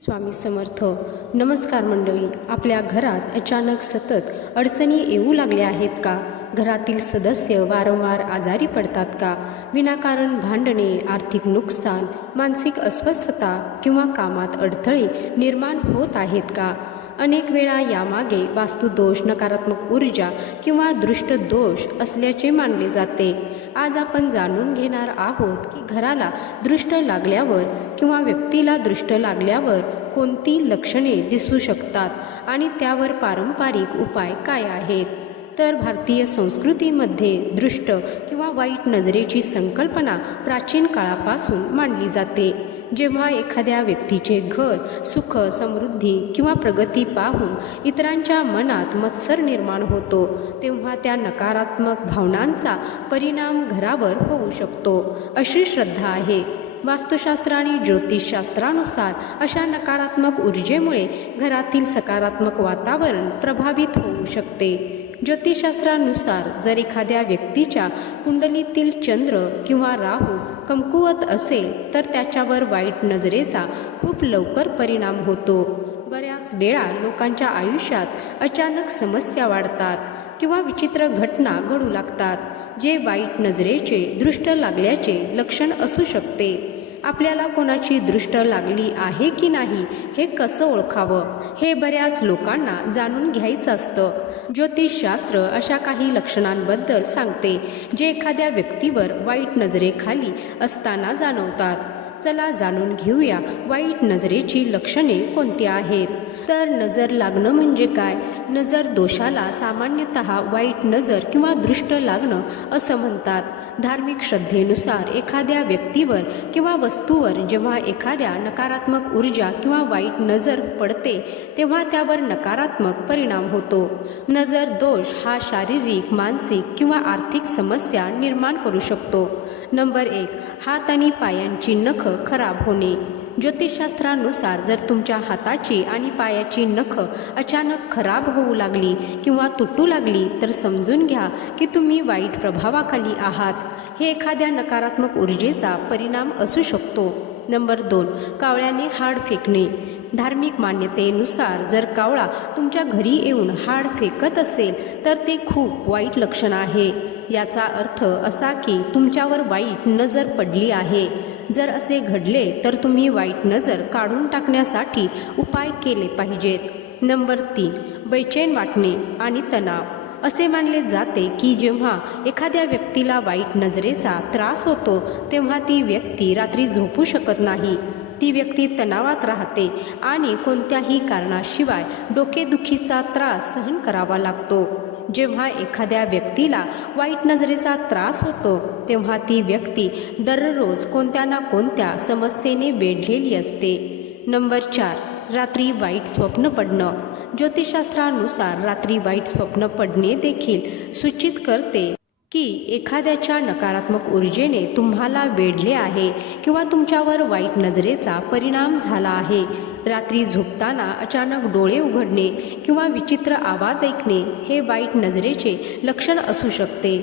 स्वामी समर्थ. नमस्कार मंडळी. आपल्या घरात अचानक सतत अडचणी येऊ लागल्या आहेत का? घरातील सदस्य वारंवार आजारी पडतात का? विनाकारण भांडणे, आर्थिक नुकसान, मानसिक अस्वस्थता किंवा कामात अडथळे निर्माण होत आहेत का? अनेक वेळा यामागे वास्तुदोष, नकारात्मक ऊर्जा किंवा दृष्ट दोष असल्याचे मानले जाते. आज आपण जाणून घेणार आहोत की घराला दृष्ट लागल्यावर किंवा व्यक्तीला दृष्ट लागल्यावर कोणती लक्षणे दिसू शकतात आणि त्यावर पारंपरिक उपाय काय आहेत. तर भारतीय संस्कृतीमध्ये दृष्ट किंवा वाईट नजरेची संकल्पना प्राचीन काळापासून मानली जाते. जेव्हा एखाद्या व्यक्तीचे घर, सुख, समृद्धी किंवा प्रगती पाहून इतरांच्या मनात मत्सर निर्माण होतो, तेव्हा त्या नकारात्मक भावनांचा परिणाम घरावर होऊ शकतो, अशी श्रद्धा आहे. वास्तुशास्त्र आणि ज्योतिषशास्त्रानुसार अशा नकारात्मक ऊर्जेमुळे घरातील सकारात्मक वातावरण प्रभावित होऊ शकते. ज्योतिषशास्त्रानुसार जर एखाद्या व्यक्तीच्या कुंडलीतील चंद्र किंवा राहू कमकुवत असेल तर त्याच्यावर वाईट नजरेचा खूप लवकर परिणाम होतो. बऱ्याच वेळा लोकांच्या आयुष्यात अचानक समस्या वाढतात किंवा विचित्र घटना घडू लागतात, जे वाईट नजरेचे दृष्ट लागल्याचे लक्षण असू शकते. आपल्याला कोणाची दृष्ट लागली आहे की नाही हे कसं ओळखावं, हे बऱ्याच लोकांना जाणून घ्यायचं असतं. ज्योतिषशास्त्र अशा काही लक्षणांबद्दल सांगते जे एखाद्या व्यक्तीवर वाईट नजरेखाली असताना जाणवतात. चला जाणून घेऊया वाईट नजरेची लक्षणे कोणती आहेत. तर नजर लागणं म्हणजे काय? नजर दोषाला सामान्यतः वाईट नजर किंवा दृष्ट लागणं असं म्हणतात. धार्मिक श्रद्धेनुसार एखाद्या व्यक्तीवर किंवा वस्तूवर जेव्हा एखाद्या नकारात्मक ऊर्जा किंवा वाईट नजर पडते तेव्हा त्यावर नकारात्मक परिणाम होतो. नजर दोष हा शारीरिक, मानसिक किंवा आर्थिक समस्या निर्माण करू शकतो. नंबर 1, हात आणि पायांची नखं खराब होणे. ज्योतिषशास्त्रानुसार जर तुमच्या हाताची आणि पायाची नखं अचानक खराब होऊ लागली किंवा तुटू लागली तर समजून घ्या की तुम्ही वाईट प्रभावाखाली आहात. हे एखाद्या नकारात्मक ऊर्जेचा परिणाम असू शकतो. नंबर 2, कावळ्याने हाड फेकणे. धार्मिक मान्यतेनुसार जर कावळा तुमच्या घरी येऊन हाड फेकत असेल तर ते खूप वाईट लक्षण आहे. याचा अर्थ असा की तुमच्यावर वाईट नजर पडली आहे. जर असे घडले तर तुम्ही वाईट नजर काढून टाकण्यासाठी उपाय केले पाहिजेत. नंबर 3, बेचैन वाटणे आणि तणाव. असे मानले जाते की जेव्हा एखाद्या व्यक्तीला वाईट नजरेचा त्रास होतो तेव्हा ती व्यक्ती रात्री झोपू शकत नाही. ती व्यक्ती तणावात राहते आणि कोणत्याही कारणाशिवाय डोकेदुखीचा त्रास सहन करावा लागतो. जेव्हा एखाद्या व्यक्तीला वाईट नजरेचा त्रास होतो तेव्हा ती व्यक्ती दररोज कोणत्या ना कोणत्या समस्येने वेढलेली असते. नंबर 4, रात्री वाईट स्वप्न पडणं. ज्योतिषशास्त्रानुसार रात्री वाईट स्वप्न पडणे देखील सूचित करते की एखाद्याच्या नकारात्मक ऊर्जेने तुम्हाला वेढले आहे किंवा तुमच्यावर वाईट नजरेचा परिणाम झाला आहे. रात्री झोपताना अचानक डोळे उघडणे किंवा विचित्र आवाज ऐकणे हे वाईट नजरेचे लक्षण असू शकते.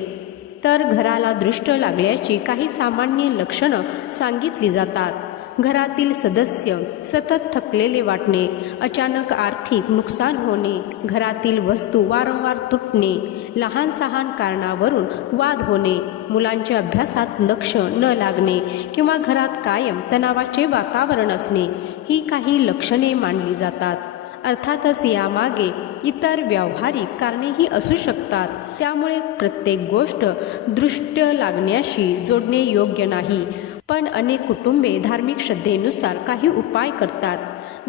तर घराला दृष्ट लागल्याची काही सामान्य लक्षणं सांगितली जातात. घरातील सदस्य सतत थकलेले वाटणे, अचानक आर्थिक नुकसान होणे, घरातील वस्तू वारंवार तुटणे, लहान सहान कारणावरून वाद होणे, मुलांच्या अभ्यासात लक्ष न लागणे किंवा घरात कायम तणावाचे वातावरण असणे ही काही लक्षणे मानली जातात. अर्थातच यामागे इतर व्यावहारिक कारणेही असू शकतात. त्यामुळे प्रत्येक गोष्ट दृष्ट लागण्याशी जोडणे योग्य नाही. पण अनेक कुटुंबे धार्मिक श्रद्धेनुसार काही उपाय करतात.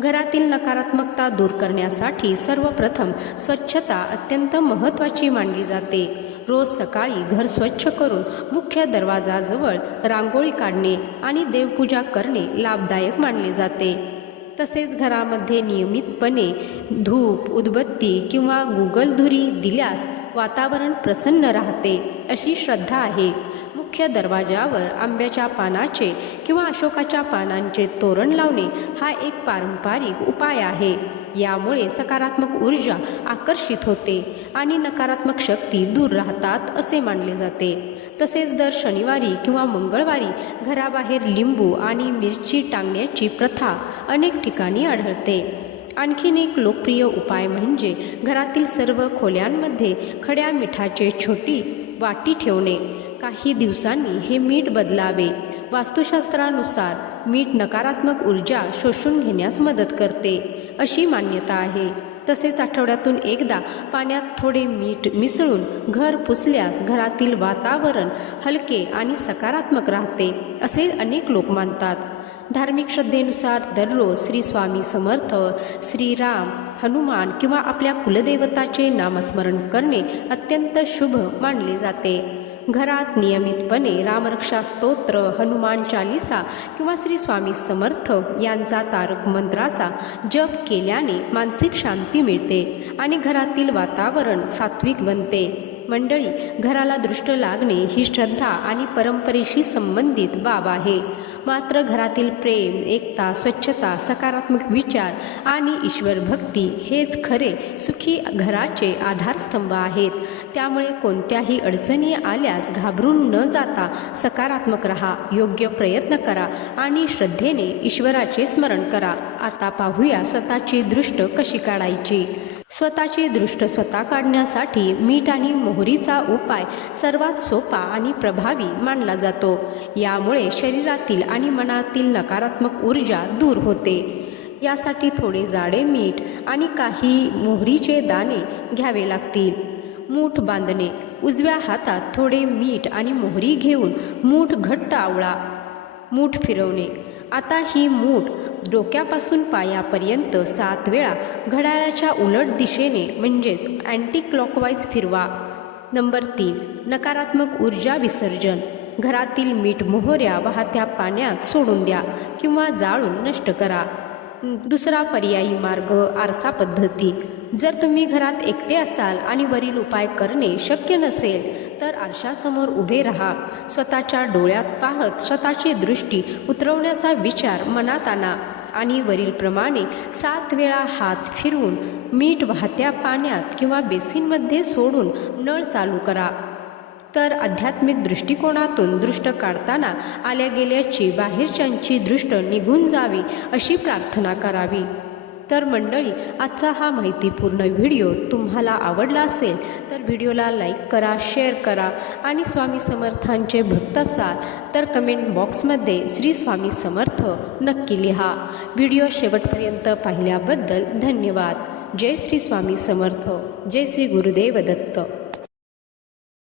घरातील नकारात्मकता दूर करण्यासाठी सर्वप्रथम स्वच्छता अत्यंत महत्त्वाची मानली जाते. रोज सकाळी घर स्वच्छ करून मुख्य दरवाजाजवळ रांगोळी काढणे आणि देवपूजा करणे लाभदायक मानले जाते. तसेच घरामध्ये नियमितपणे धूप, उदबत्ती किंवा गुगलधुरी दिल्यास वातावरण प्रसन्न राहते, अशी श्रद्धा आहे. मुख्य दरवाजावर आंब्याच्या पानाचे किंवा अशोकाच्या पानांचे तोरण लावणे हा एक पारंपरिक उपाय आहे. यामुळे सकारात्मक ऊर्जा आकर्षित होते आणि नकारात्मक शक्ती दूर राहतात असे मानले जाते. तसेच दर शनिवारी किंवा मंगळवारी घराबाहेर लिंबू आणि मिरची टांगण्याची प्रथा अनेक ठिकाणी आढळते. आणखीन एक लोकप्रिय उपाय म्हणजे घरातील सर्व खोल्यांमध्ये खड्या मिठाचे छोटी वाटी ठेवणे. काही दिवसांनी हे मीठ बदलावे. वास्तुशास्त्रानुसार मीठ नकारात्मक ऊर्जा शोषून घेण्यास मदत करते अशी मान्यता आहे. तसेच आठवड्यातून एकदा पाण्यात थोडे मीठ मिसळून घर पुसल्यास घरातील वातावरण हलके आणि सकारात्मक राहते असे अनेक लोक मानतात. धार्मिक श्रद्धेनुसार दररोज श्री स्वामी समर्थ, श्रीराम, हनुमान किंवा आपल्या कुलदेवताचे नामस्मरण करणे अत्यंत शुभ मानले जाते. घरात नियमितपणे रामरक्षा स्तोत्र, हनुमान चालीसा किंवा श्री स्वामी समर्थ यांचा तारक मंत्राचा जप केल्याने मानसिक शांती मिळते आणि घरातील वातावरण सात्विक बनते. मंडळी, घराला दृष्ट लागणे ही श्रद्धा आणि परंपरेशी संबंधित बाब आहे. मात्र घरातील प्रेम, एकता, स्वच्छता, सकारात्मक विचार आणि ईश्वर भक्ती हेच खरे सुखी घराचे आधारस्तंभ आहेत. त्यामुळे कोणत्याही अडचणी आल्यास घाबरून न जाता सकारात्मक राहा, योग्य प्रयत्न करा आणि श्रद्धेने ईश्वराचे स्मरण करा. आता पाहूया स्वतःची दृष्ट कशी काढायची. स्वतःची दृष्ट स्वतः काढण्यासाठी मीठ आणि मोहरीचा उपाय सर्वात सोपा आणि प्रभावी मानला जातो. यामुळे शरीरातील आणि मनातील नकारात्मक ऊर्जा दूर होते. यासाठी थोडे जाडे मीठ आणि काही मोहरीचे दाणे घ्यावे लागतील. मूठ बांधणे. उजव्या हातात थोडे मीठ आणि मोहरी घेऊन मूठ घट्ट आवळा. मूठ फिरवणे. आता ही मूठ डोक्यापासून पायापर्यंत 7 वेळा घड्याळाच्या उलट दिशेने म्हणजेच अँटी क्लॉकवाईज फिरवा. नंबर 3. नकारात्मक ऊर्जा विसर्जन. घरातील मीठ मोहऱ्या वाहत्या पाण्यात सोडून द्या किंवा जाळून नष्ट करा. दुसरा पर्यायी मार्ग आरसा पद्धती. जर तुम्ही घरात एकटे असाल आणि वरील उपाय करणे शक्य नसेल तर आरशासमोर उभे राहा. स्वतःच्या डोळ्यात पाहत स्वतःची दृष्टी उतरवण्याचा विचार मनात आणा आणि वरीलप्रमाणे 7 वेळा हात फिरवून मीठ वाहत्या पाण्यात किंवा बेसिनमध्ये सोडून नळ चालू करा. तर आध्यात्मिक दृष्टिकोनातून दृष्ट काढताना आल्या गेल्याची बाहेरच्यांची दृष्ट निघून जावी अशी प्रार्थना करावी. तर मंडळी, आजचा हा माहितीपूर्ण व्हिडिओ तुम्हाला आवडला असेल तर व्हिडिओला लाईक करा, शेअर करा आणि स्वामी समर्थांचे भक्त असाल तर कमेंट बॉक्समध्ये श्री स्वामी समर्थ नक्की लिहा. व्हिडिओ शेवटपर्यंत पाहिल्याबद्दल धन्यवाद. जय श्री स्वामी समर्थ. जय श्री गुरुदेव दत्त.